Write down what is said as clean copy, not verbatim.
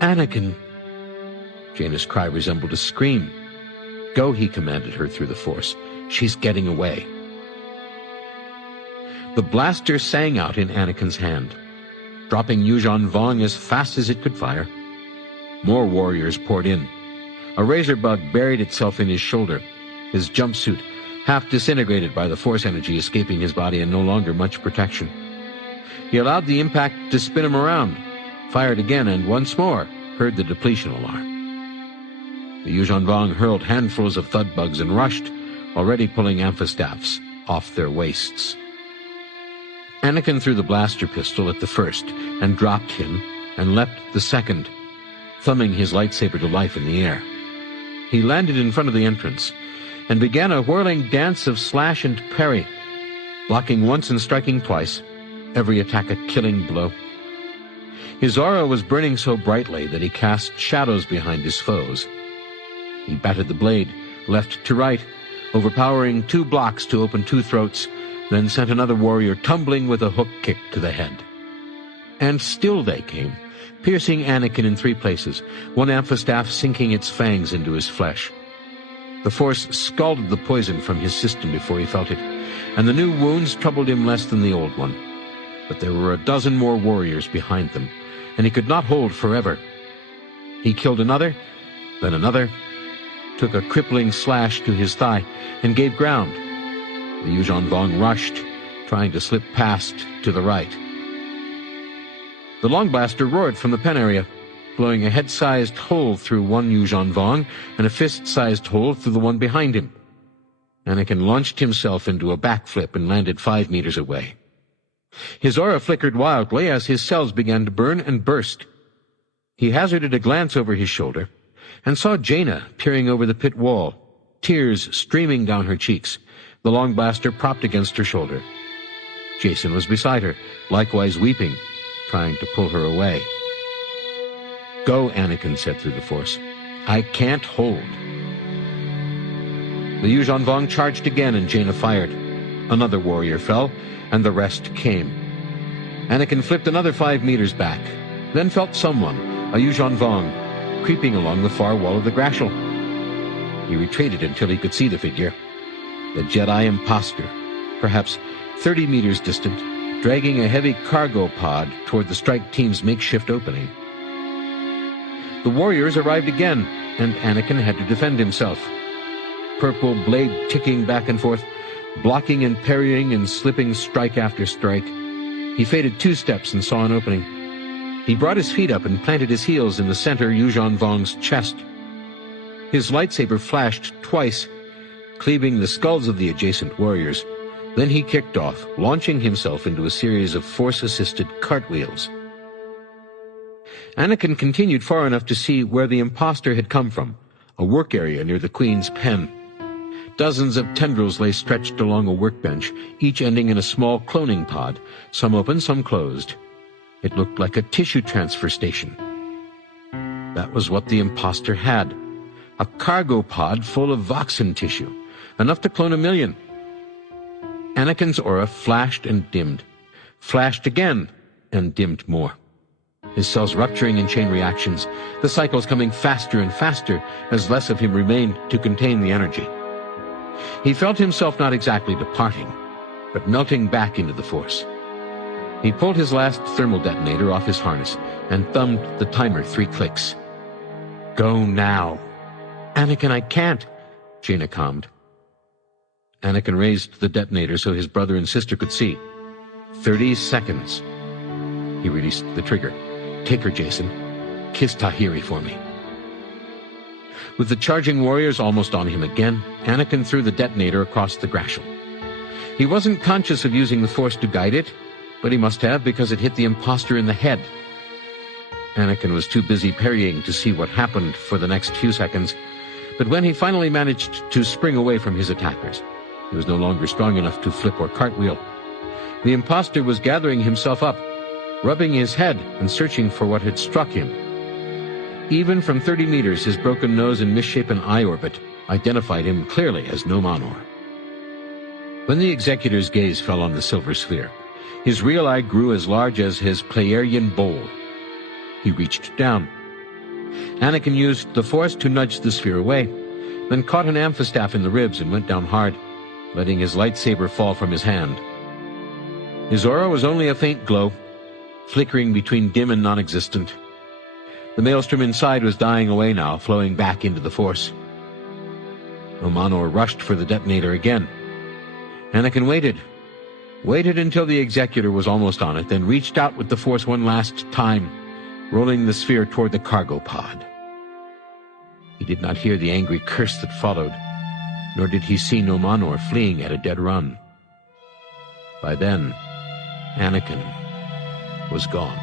"Anakin!" Jaina's cry resembled a scream. "Go," he commanded her through the Force. "She's getting away." The blaster sang out in Anakin's hand, dropping Yuuzhan Vong as fast as it could fire. More warriors poured in. A razor bug buried itself in his shoulder, his jumpsuit half disintegrated by the Force energy escaping his body and no longer much protection. He allowed the impact to spin him around, fired again, and once more heard the depletion alarm. The Yuuzhan Vong hurled handfuls of thud bugs and rushed, already pulling amphistaffs off their waists. Anakin threw the blaster pistol at the first and dropped him, and leapt the second, thumbing his lightsaber to life in the air. He landed in front of the entrance and began a whirling dance of slash and parry, blocking once and striking twice, every attack a killing blow. His aura was burning so brightly that he cast shadows behind his foes. He batted the blade left to right, overpowering 2 blocks to open 2 throats, then sent another warrior tumbling with a hook kick to the head. And still they came, piercing Anakin in 3 places, one amphistaff sinking its fangs into his flesh. The Force scalded the poison from his system before he felt it, and the new wounds troubled him less than the old one. But there were a dozen more warriors behind them, and he could not hold forever. He killed another, then another, took a crippling slash to his thigh, and gave ground. The Yuuzhan Vong rushed, trying to slip past to the right. The long blaster roared from the pen area, blowing a head-sized hole through one Yuuzhan Vong and a fist-sized hole through the one behind him. Anakin launched himself into a backflip and landed 5 meters away. His aura flickered wildly as his cells began to burn and burst. He hazarded a glance over his shoulder and saw Jaina peering over the pit wall, tears streaming down her cheeks, the long blaster propped against her shoulder. Jacen was beside her, likewise weeping, trying to pull her away. "Go," Anakin said through the Force. "I can't hold." The Yuuzhan Vong charged again, and Jaina fired. Another warrior fell, and the rest came. Anakin flipped another 5 meters back, then felt someone, a Yuuzhan Vong, creeping along the far wall of the Grashel. He retreated until he could see the figure. The Jedi imposter, perhaps 30 meters distant, dragging a heavy cargo pod toward the strike team's makeshift opening. The warriors arrived again, and Anakin had to defend himself. Purple blade ticking back and forth, blocking and parrying and slipping strike after strike. He faded 2 steps and saw an opening. He brought his feet up and planted his heels in the center Yuuzhan Vong's chest. His lightsaber flashed twice, cleaving the skulls of the adjacent warriors. Then he kicked off, launching himself into a series of Force-assisted cartwheels. Anakin continued far enough to see where the imposter had come from, a work area near the Queen's pen. Dozens of tendrils lay stretched along a workbench, each ending in a small cloning pod, some open, some closed. It looked like a tissue transfer station. That was what the imposter had, a cargo pod full of voxin tissue, enough to clone 1 million. Anakin's aura flashed and dimmed, flashed again and dimmed more. His cells rupturing in chain reactions, the cycles coming faster and faster as less of him remained to contain the energy. He felt himself not exactly departing, but melting back into the Force. He pulled his last thermal detonator off his harness and thumbed the timer 3 clicks. "Go now." "Anakin, I can't," Jaina calmed. Anakin raised the detonator so his brother and sister could see. 30 seconds. He released the trigger. "Take her, Jacen. Kiss Tahiri for me." With the charging warriors almost on him again, Anakin threw the detonator across the Grashel. He wasn't conscious of using the Force to guide it, but he must have because it hit the imposter in the head. Anakin was too busy parrying to see what happened for the next few seconds, but when he finally managed to spring away from his attackers, he was no longer strong enough to flip or cartwheel. The imposter was gathering himself up, rubbing his head and searching for what had struck him. Even from 30 meters, his broken nose and misshapen eye orbit identified him clearly as no Manor. When the executor's gaze fell on the silver sphere, his real eye grew as large as his Pleiadian bowl. He reached down, Anakin used the Force to nudge the sphere away, then caught an amphistaff in the ribs and went down hard, letting his lightsaber fall from his hand. His aura was only a faint glow, flickering between dim and non-existent. The maelstrom inside was dying away now, flowing back into the Force. Omanor rushed for the detonator again. Anakin waited until the Executor was almost on it, then reached out with the Force one last time, rolling the sphere toward the cargo pod. He did not hear the angry curse that followed, nor did he see Nomanor fleeing at a dead run. By then, Anakin was gone.